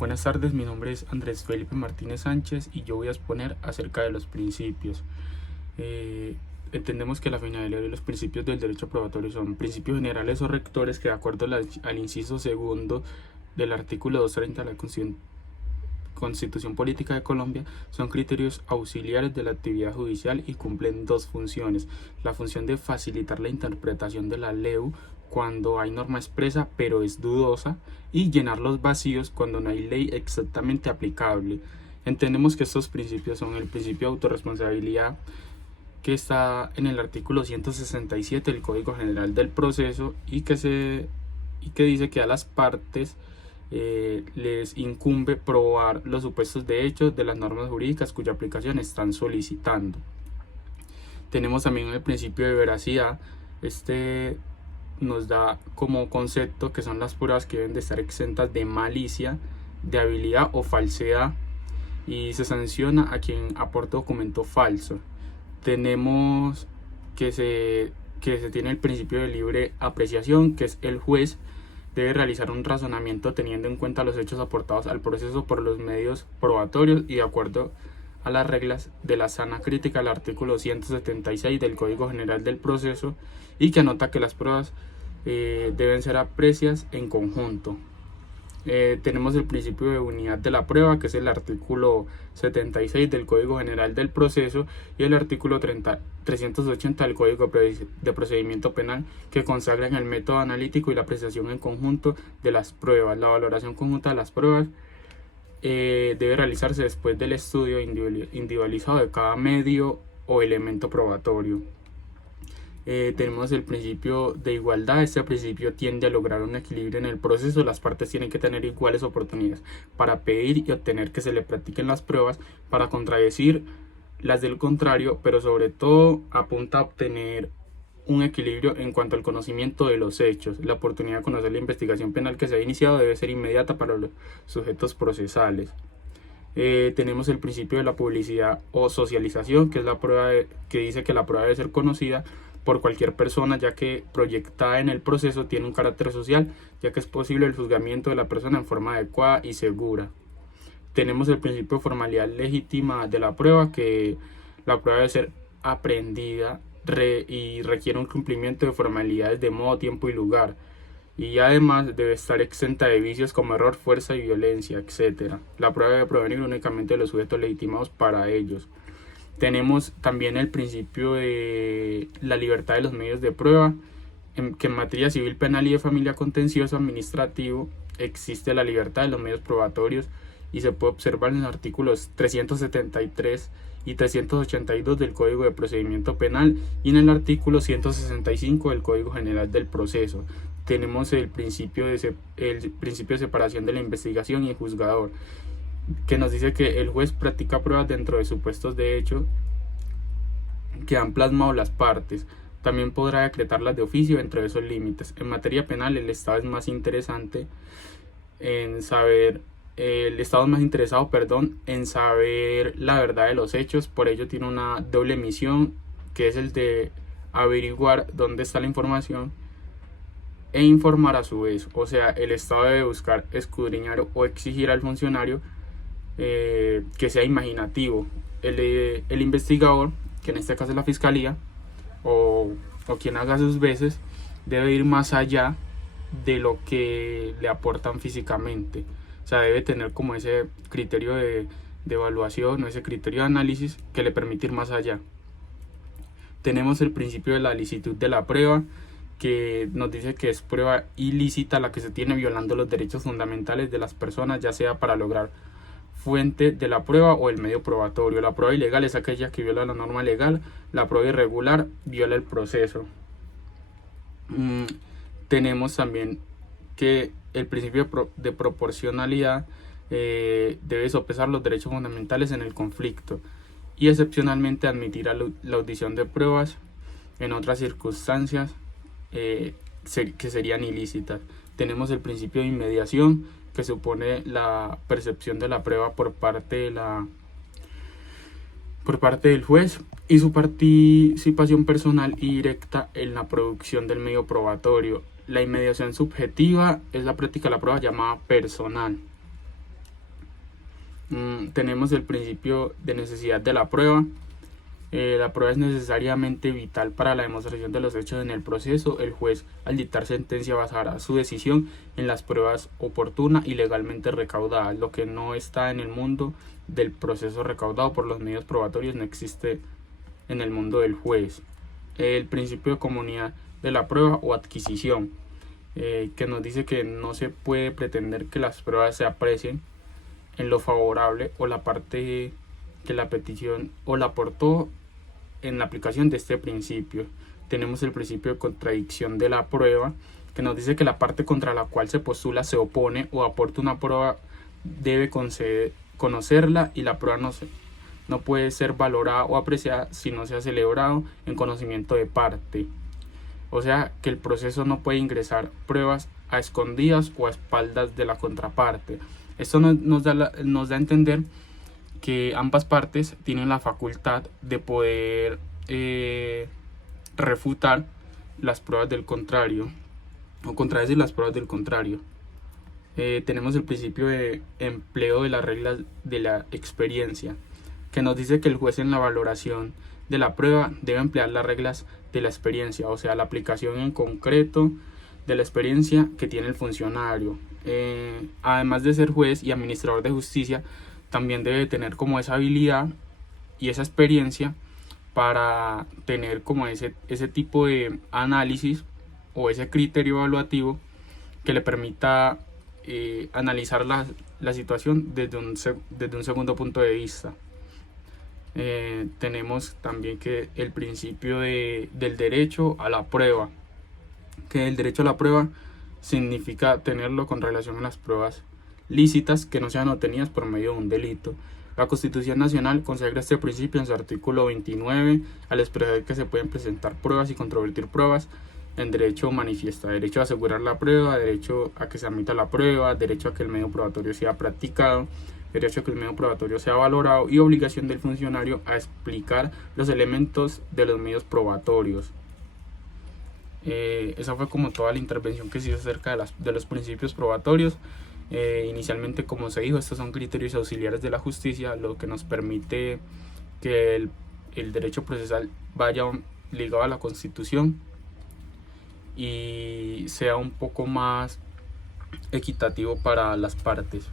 Buenas tardes, mi nombre es Andrés Felipe Martínez Sánchez y yo voy a exponer acerca de los principios. Entendemos que la finalidad de los principios del derecho probatorio son principios generales o rectores que, de acuerdo al inciso segundo del artículo 230 de la Constitución Política de Colombia, son criterios auxiliares de la actividad judicial y cumplen dos funciones: la función de facilitar la interpretación de la ley cuando hay norma expresa pero es dudosa, y llenar los vacíos cuando no hay ley exactamente aplicable. Entendemos que estos principios son el principio de autorresponsabilidad, que está en el artículo 167 del Código General del Proceso y que dice que a las partes les incumbe probar los supuestos de hechos de las normas jurídicas cuya aplicación están solicitando. Tenemos también el principio de veracidad. Este nos da como concepto que son las pruebas que deben de estar exentas de malicia, de habilidad o falsedad, y se sanciona a quien aporte documento falso. Tenemos que se tiene el principio de libre apreciación, que es el juez debe realizar un razonamiento teniendo en cuenta los hechos aportados al proceso por los medios probatorios y de acuerdo a las reglas de la sana crítica del artículo 176 del Código General del Proceso, y que anota que las pruebas deben ser apreciadas en conjunto. Tenemos el principio de unidad de la prueba, que es el artículo 76 del Código General del Proceso, y el artículo 380 del Código de Procedimiento Penal, que consagran el método analítico y la apreciación en conjunto de las pruebas. La valoración conjunta de las pruebas debe realizarse después del estudio individualizado de cada medio o elemento probatorio. Tenemos el principio de igualdad. Este principio tiende a lograr un equilibrio en el proceso. Las partes tienen que tener iguales oportunidades para pedir y obtener que se le practiquen las pruebas, para contradecir las del contrario, pero sobre todo apunta a obtener un equilibrio en cuanto al conocimiento de los hechos. La oportunidad de conocer la investigación penal que se ha iniciado debe ser inmediata para los sujetos procesales. Tenemos el principio de la publicidad o socialización, que es la prueba que dice que la prueba debe ser conocida por cualquier persona, ya que proyectada en el proceso tiene un carácter social, ya que es posible el juzgamiento de la persona en forma adecuada y segura. Tenemos el principio de formalidad legítima de la prueba, que la prueba debe ser aprendida y requiere un cumplimiento de formalidades de modo, tiempo y lugar, y además debe estar exenta de vicios como error, fuerza y violencia, etc. La prueba debe provenir únicamente de los sujetos legitimados para ellos. Tenemos también el principio de la libertad de los medios de prueba, que en materia civil, penal y de familia contencioso administrativo existe la libertad de los medios probatorios, y se puede observar en los artículos 373 y 382 del Código de Procedimiento Penal y en el artículo 165 del Código General del Proceso. Tenemos el principio de separación de la investigación y el juzgador, que nos dice que el juez practica pruebas dentro de supuestos de hecho que han plasmado las partes. También podrá decretarlas de oficio dentro de esos límites. En materia penal, el Estado es más interesado en saber la verdad de los hechos. Por ello tiene una doble misión, que es el de averiguar dónde está la información e informar a su vez. O sea, el Estado debe buscar, escudriñar o exigir al funcionario que sea imaginativo. El investigador, que en este caso es la fiscalía o quien haga sus veces, debe ir más allá de lo que le aportan físicamente. O sea, debe tener como ese criterio de evaluación, o ese criterio de análisis que le permite ir más allá. Tenemos el principio de la licitud de la prueba, que nos dice que es prueba ilícita la que se tiene violando los derechos fundamentales de las personas, ya sea para lograr fuente de la prueba o el medio probatorio. La prueba ilegal es aquella que viola la norma legal. La prueba irregular viola el proceso. Tenemos también que el principio de proporcionalidad debe sopesar los derechos fundamentales en el conflicto y excepcionalmente admitir la audición de pruebas en otras circunstancias que serían ilícitas. Tenemos el principio de inmediación, que supone la percepción de la prueba por parte del juez y su participación personal y directa en la producción del medio probatorio. La inmediación subjetiva es la práctica de la prueba llamada personal. Tenemos el principio de necesidad de la prueba. La prueba es necesariamente vital para la demostración de los hechos en el proceso. El juez, al dictar sentencia, basará su decisión en las pruebas oportunas y legalmente recaudadas. Lo que no está en el mundo del proceso recaudado por los medios probatorios no existe en el mundo del juez. El principio de comunidad de la prueba o adquisición, que nos dice que no se puede pretender que las pruebas se aprecien en lo favorable o la parte que la petición o la aportó en la aplicación de este principio. Tenemos el principio de contradicción de la prueba, que nos dice que la parte contra la cual se postula se opone o aporta una prueba debe conocerla, y la prueba no puede ser valorada o apreciada si no se ha celebrado en conocimiento de parte. O sea que el proceso no puede ingresar pruebas a escondidas o a espaldas de la contraparte. Esto nos da a entender que ambas partes tienen la facultad de poder refutar las pruebas del contrario o contradecir las pruebas del contrario. Tenemos el principio de empleo de las reglas de la experiencia, que nos dice que el juez en la valoración de la prueba debe emplear las reglas de la experiencia, o sea, la aplicación en concreto de la experiencia que tiene el funcionario. Además de ser juez y administrador de justicia, también debe tener como esa habilidad y esa experiencia para tener como ese tipo de análisis o ese criterio evaluativo que le permita analizar la situación desde un segundo punto de vista. Tenemos también que el principio del derecho a la prueba, que el derecho a la prueba significa tenerlo con relación a las pruebas lícitas que no sean obtenidas por medio de un delito. La Constitución Nacional consagra este principio en su artículo 29 al expresar que se pueden presentar pruebas y controvertir pruebas en derecho manifiesta: derecho a asegurar la prueba, derecho a que se admita la prueba, derecho a que el medio probatorio sea practicado, derecho a que el medio probatorio sea valorado y obligación del funcionario a explicar los elementos de los medios probatorios. Esa fue como toda la intervención que se hizo acerca de los principios probatorios. Inicialmente, como se dijo, estos son criterios auxiliares de la justicia, lo que nos permite que el derecho procesal vaya ligado a la Constitución y sea un poco más equitativo para las partes.